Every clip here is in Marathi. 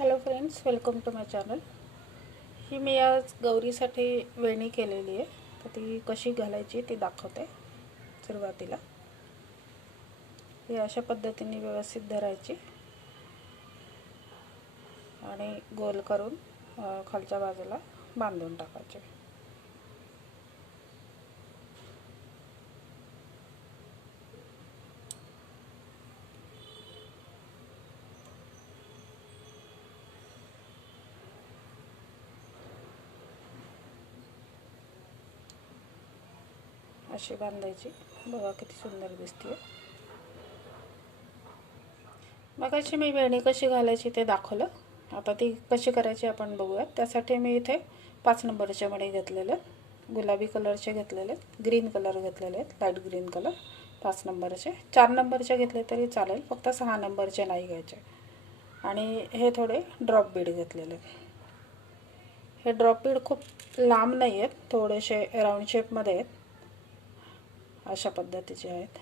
Hello friends welcome to my channel ही मी आज गौरीसाठी वेणी केलेली आहे. तर ती कशी घालायची ती दाखवते सुरुवातीला. ही अशा पद्धतीने व्यवस्थित धरायची. आणि गोल करून खालच्या बाजूला बांधून टाकायचे. अशी बांधायची. बघा किती सुंदर दिसते मगाशी मी वेणी कशी घालायची ते दाखवलं. आता ती कशी करायची आपण बघूयात. त्यासाठी मी इथे पाच नंबरचे मणी घेतलेले आहेत. गुलाबी कलरचे घेतलेले आहेत. ग्रीन कलर घेतलेले आहेत. Light green colour. पाच नंबरचे. चार नंबरचे घेतले तरी चालेल. फक्त सहा नंबरचे नाही घ्यायचे. आणि हे थोडे ड्रॉप बीड घेतलेले आहेत. हे ड्रॉप बीड खूप लांब नाही आहेत थोडेसे राऊंड शेपमध्ये आहेत. अशा पद्धतीचे आहेत.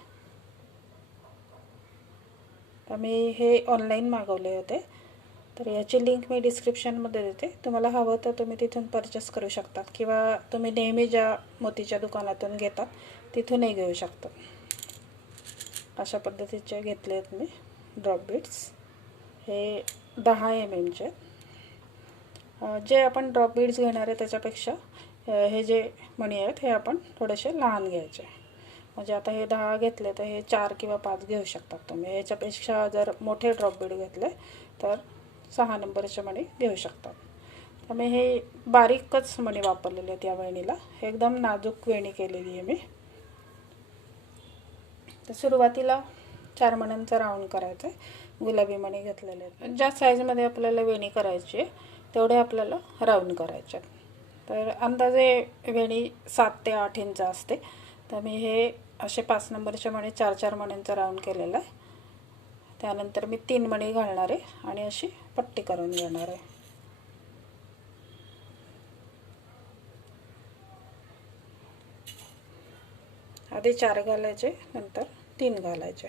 तर मी हे ऑनलाईन मागवले होते. तर याची लिंक मी डिस्क्रिप्शनमध्ये देते. तुम्हाला हवं तर तुम्ही तिथून परचेस करू शकतात किंवा तुम्ही नेहमी ज्या मोतीच्या दुकानातून घेतात तिथूनही घेऊ शकता. अशा पद्धतीचे घेतले आहेत मी ड्रॉप बीट्स हे दहा एम एमचे जे आपण ड्रॉप बीड्स घेणार आहे त्याच्यापेक्षा हे जे मणी आहेत हे आपण थोडेसे लहान घ्यायचे. म्हणजे आता हे दहा घेतले तर हे चार किंवा पाच घेऊ शकतात तुम्ही. याच्यापेक्षा जर मोठे ड्रॉप बीड घेतले तर सहा नंबरचे मणी घेऊ शकतात. तर मी हे बारीकच मणी वापरलेले आहेत या वेणीला एकदम नाजूक वेणी केलेली आहे मी. तर सुरुवातीला चार मण्यांचा राऊंड करायचं आहे गुलाबी मणी घेतलेले आहेत. ज्या साईजमध्ये आपल्याला वेणी करायची आहे तेवढे आपल्याला राऊंड करायचे आहेत. तर अंदाजे वेणी सात ते आठ इंच असते. तर मी हे असे पाच नंबरचे मणी चार चार मण्यांचा राऊंड केलेला आहे. त्यानंतर मी तीन मणी घालणार आहे आणि अशी पट्टी करून घेणार आहे. आधी चार घालायचे नंतर तीन घालायचे.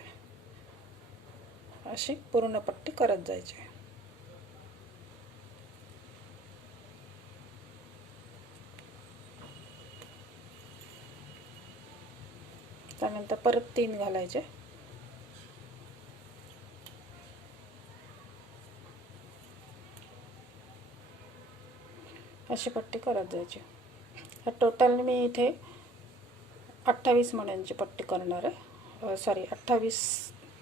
अशी पूर्ण पट्टी करत जायची. त्यानंतर परत तीन घालायचे. अशी पट्टी करत जायची. तर टोटल मी इथे अठ्ठावीस मण्यांची पट्टी करणार आहे. सॉरी अठ्ठावीस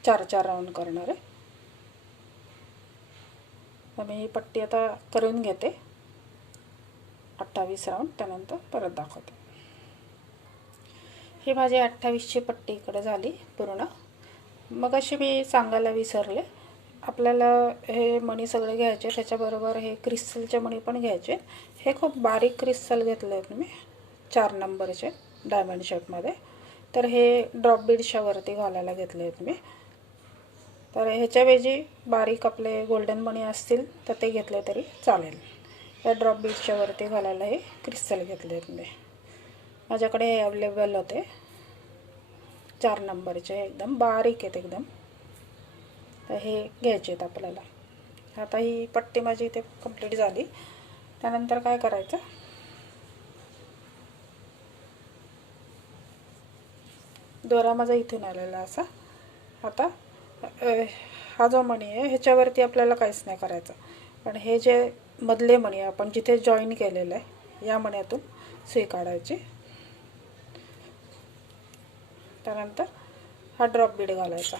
चार चार राऊंड करणार आहे. तर मी ही पट्टी आता करून घेते. अठ्ठावीस राऊंड त्यानंतर परत दाखवते. ही माझी अठ्ठावीसची पट्टी इकडं झाली पूर्ण. मग अशी मी सांगायला विसरले. आपल्याला हे मणी सगळे घ्यायचे त्याच्याबरोबर हे क्रिस्टलचे मणी पण घ्यायचे. हे खूप बारीक क्रिस्टल घेतले आहेत मी चार नंबरचे डायमंड शेपमध्ये तर हे ड्रॉप बीडच्या वरती घालायला घेतले आहेत मी. तर ह्याच्याऐवजी बारीक आपले गोल्डन मणी असतील तर ते घेतले तरी चालेल. या ड्रॉप बीडच्या वरती घालायला हे क्रिस्टल घेतले आहेत मी. माझ्याकडे अवेलेबल होते. चार नंबरचे एकदम बारीक आहेत एकदम. तर हे घ्यायचे आहेत आपल्याला. आता ही पट्टी माझी इथे कंप्लीट झाली. त्यानंतर काय करायचं? दोरा माझा इथून आलेला असा. आता हा जो मणी आहे ह्याच्यावरती आपल्याला काहीच नाही करायचं. पण हे जे मधले मणी आहे, आपण जिथे जॉईन केलेलं आहे या मण्यातून सुई काढायची त्यानंतर हा ड्रॉप बीड घालायचा.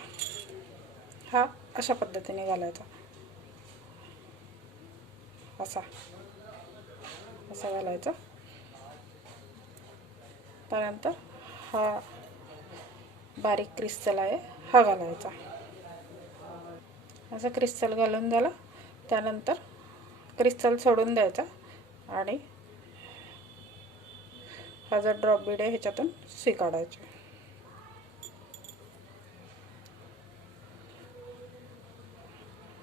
हा अशा पद्धतीने घालायचा. असा. असा घालायचा. त्यानंतर हा बारीक क्रिस्टल आहे हा घालायचा. असं क्रिस्टल घालून झाला. त्यानंतर क्रिस्टल सोडून द्यायचा आणि हा जो ड्रॉप बीड आहे ह्याच्यातून सी काढायची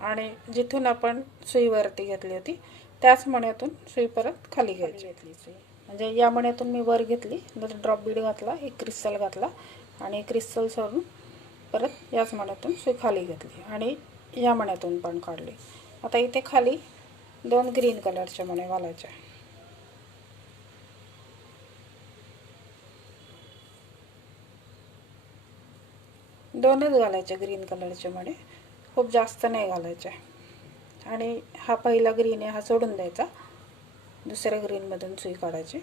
आणि जिथून आपण सुईवरती घेतली होती त्याच मण्यातून सुई परत खाली घ्यायची. घेतली सुई. म्हणजे या मण्यातून मी वर घेतली नंतर ड्रॉप बीड घातला एक क्रिस्टल घातला आणि क्रिस्टल सोडून परत याच मण्यातून सुई खाली घेतली आणि या मण्यातून पण काढली. आता इथे खाली दोन ग्रीन कलरचे मणे घालायचे दोनच घालायचे ग्रीन कलरचे मणे. खूप जास्त नाही घालायचे. आणि हा पहिला ग्रीन आहे हा सोडून द्यायचा. दुसऱ्या ग्रीनमधून सुई काढायची.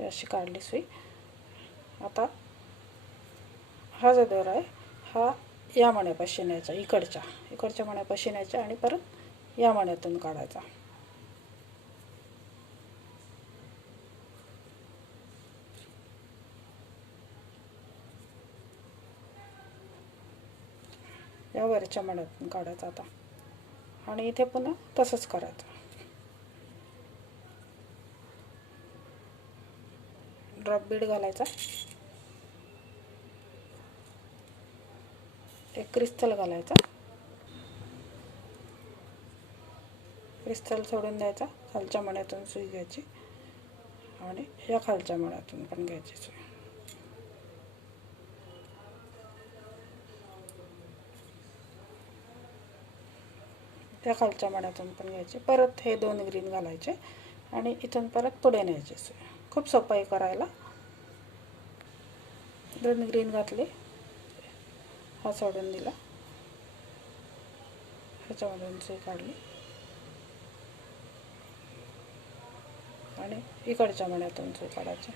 अशी काढली सुई. आता हा जो दोरा आहे हा या मण्यापाशी न्यायचा इकडच्या. इकडच्या मण्यापाशी न्यायचा आणि परत या मण्यातून काढायचा. या वरच्या मण्यातून काढायचा आता. आणि इथे पुन्हा तसंच करायचं. ड्रॉप बीड घालायचा. एक क्रिस्टल घालायचा. क्रिस्टल सोडून द्यायचा. खालच्या मण्यातून सुई घ्यायची. आणि या खालच्या मण्यातून पण घ्यायची सुई. त्या खालच्या मण्यातून पण घ्यायचे. परत हे दोन ग्रीन घालायचे. आणि इथून परत पुढे न्यायचे सुई. खूप सोपं आहे करायला. दोन ग्रीन घातले. हा सोडून दिला. ह्याच्यामधून सुई काढली. आणि इकडच्या मण्यातून सुई काढायची.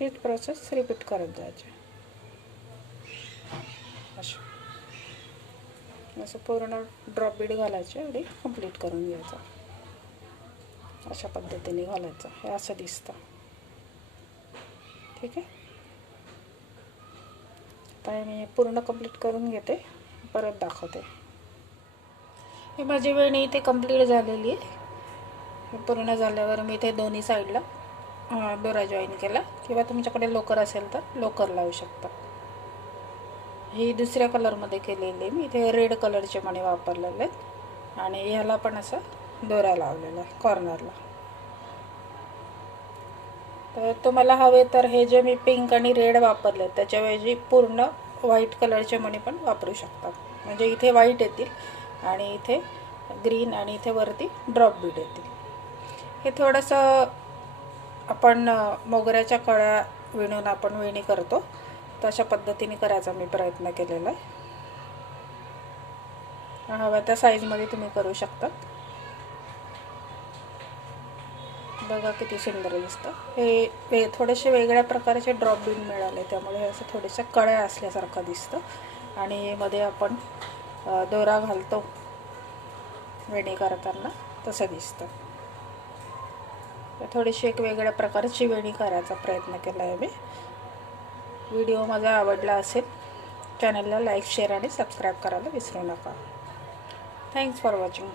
हीच प्रोसेस रिपीट करत जायची. असं असं पूर्ण ड्रॉप बीड घालायचे आणि कंप्लीट करून घ्यायचं. अशा पद्धतीने घालायचं. हे असं दिसतं. ठीक आहे? आता मी पूर्ण कंप्लीट करून घेते. परत दाखवते. ही माझी वेणी इथे कंप्लीट झालेली आहे. पूर्ण झाल्यावर मी इथे दोन्ही साईडला दोरा जॉईन केला. किंवा तुमच्याकडे लोकर असेल तर लोकर लावू शकता. ही दुसऱ्या कलरमध्ये केलेली आहे. मी इथे रेड कलरचे मणी वापरलेले आहेत. आणि ह्याला पण असं दोरा लावलेला आहे कॉर्नरला तर तुम्हाला हवे तर हे जे मी पिंक आणि रेड वापरले त्याच्याऐवजी पूर्ण व्हाईट कलरचे मणी पण वापरू शकतात म्हणजे इथे व्हाईट येतील. आणि इथे ग्रीन आणि इथे वरती ड्रॉप बीड येतील. हे थोडंसं आपण मोगऱ्याच्या कळ्या विणून आपण विणी करतो. तशा पद्धतीने करायचा मी प्रयत्न केलेला आहे. हव्या त्या साईजमध्ये तुम्ही करू शकता बघा किती सुंदर दिसतं. हे वे थोडेसे वेगळ्या प्रकारचे ड्रॉप बीन मिळाले त्यामुळे असं थोडेसे कळ्या असल्यासारखं दिसतं. आणि मध्ये आपण दोरा घालतो वेणी करताना तसं दिसतं. थोडीशी एक वेगळ्या प्रकारची वेणी करायचा प्रयत्न केला आहे मी व्हिडिओ माझा आवडला असेल चॅनलला लाईक शेअर आणि सबस्क्राईब करायला विसरू नका. Thanks for watching